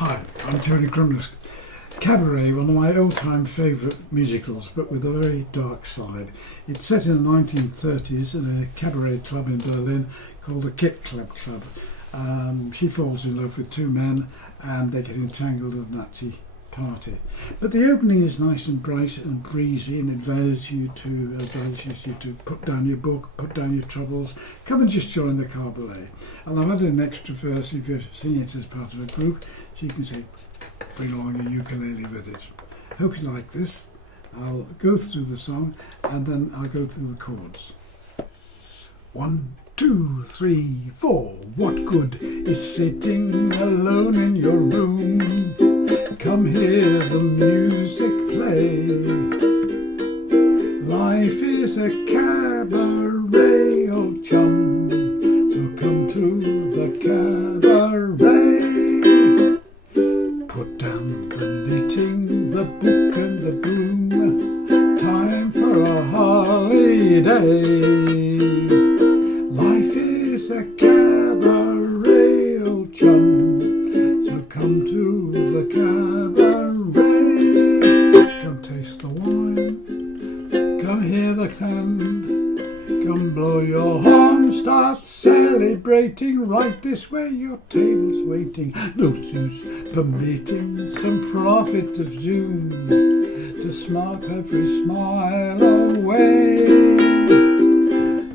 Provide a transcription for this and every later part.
Hi, I'm Tony Crumlisk. Cabaret, one of my old-time favourite musicals, but with a very dark side. It's set in the 1930s in a cabaret club in Berlin called the Kit Club Club. She falls in love with two men and they get entangled at a Nazi party. But the opening is nice and bright and breezy and advises you to put down your book, put down your troubles, come and just join the cabaret. And I've added an extra verse if you're singing it as part of a group, so you can say, bring along a ukulele with it. Hope you like this. I'll go through the song and then I'll go through the chords. 1, 2, 3, 4. What good is sitting alone in your room? Come hear the music play. Life is a cabaret, old chum, so come to the cabaret. Put down the knitting, the book and the broom, time for a holiday. Life is a cabaret, old chum, so come to the cabaret. Come taste the wine, come hear the band, come blow your horn, start celebrating. Right this way, your table's waiting. No use permitting some prophet of doom to smart every smile away.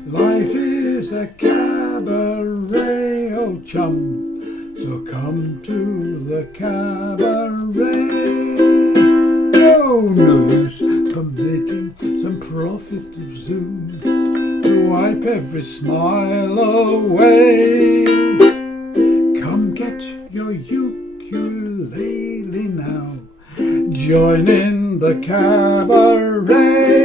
Life is a cabaret, old chum, so come to the cabaret. No use permitting some prophet of Zoom to wipe every smile away. Come get your ukulele now, join in the cabaret.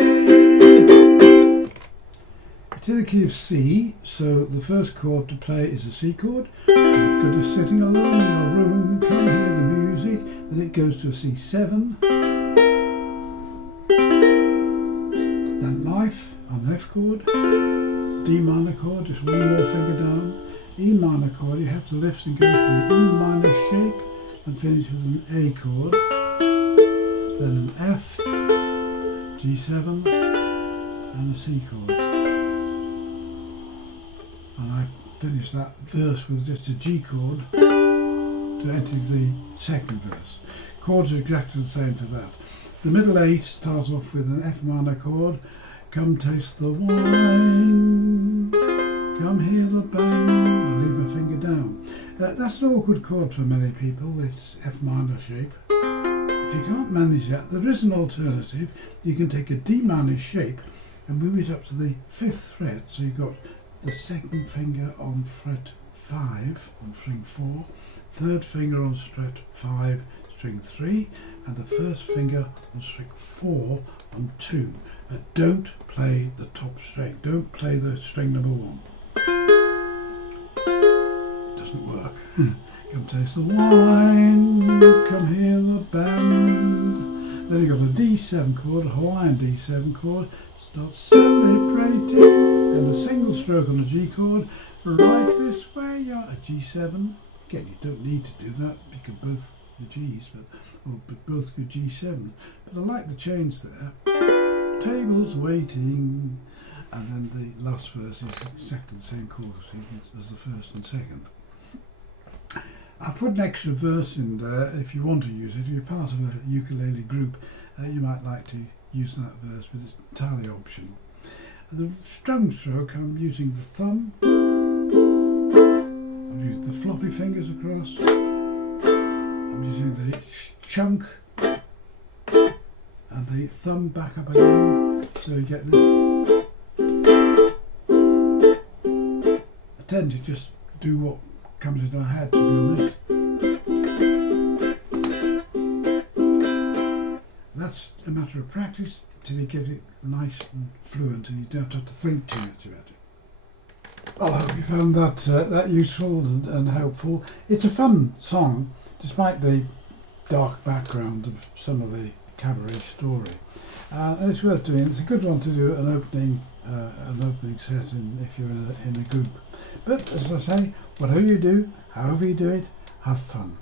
It's in the key of C, so the first chord to play is a C chord. What good is sitting alone in your room? Come hear the music. Then it goes to a C7. Then life on F chord. D minor chord, just one more finger down. E minor chord, you have to lift and go to the E minor shape and finish with an A chord. Then an F, G7 and a C chord. And I finish that verse with just a G chord to enter the second verse. Chords are exactly the same for that. The middle 8 starts off with an F minor chord. Come taste the wine, come hear the band. I'll leave my finger down. That's an awkward chord for many people, this F minor shape. If you can't manage that, there is an alternative. You can take a D minor shape and move it up to the 5th fret, so you've got the second finger on fret 5 on string 4, third finger on fret 5 string 3, and the first finger on string 4 on 2. Don't play the top string, don't play the string number 1. Doesn't work. Come taste the wine, come hear the band. Then you've got a D7 chord, a Hawaiian D7 chord. Start celebrating, and a single stroke on a G chord. Right this way, you're a G7. Again, you don't need to do that because both the G's, but both good G7. But I like the change there. Table's waiting, and then the last verse is exactly the same chord sequence as the first and second. I'll put an extra verse in there if you want to use it. If you're part of a ukulele group, you might like to use that verse, but it's entirely optional. The strum stroke, I'm using the thumb, I've used the floppy fingers across, I'm using the chunk and the thumb back up again, so you get this. I tend to just do what comes into my head, to be honest. That's a matter of practice till you get it nice and fluent and you don't have to think too much about it. Well, I hope you found that useful and helpful. It's a fun song, despite the dark background of some of the cabaret story. And it's worth doing. It's a good one to do an opening set if you're in a group. But as I say, whatever you do, however you do it, have fun.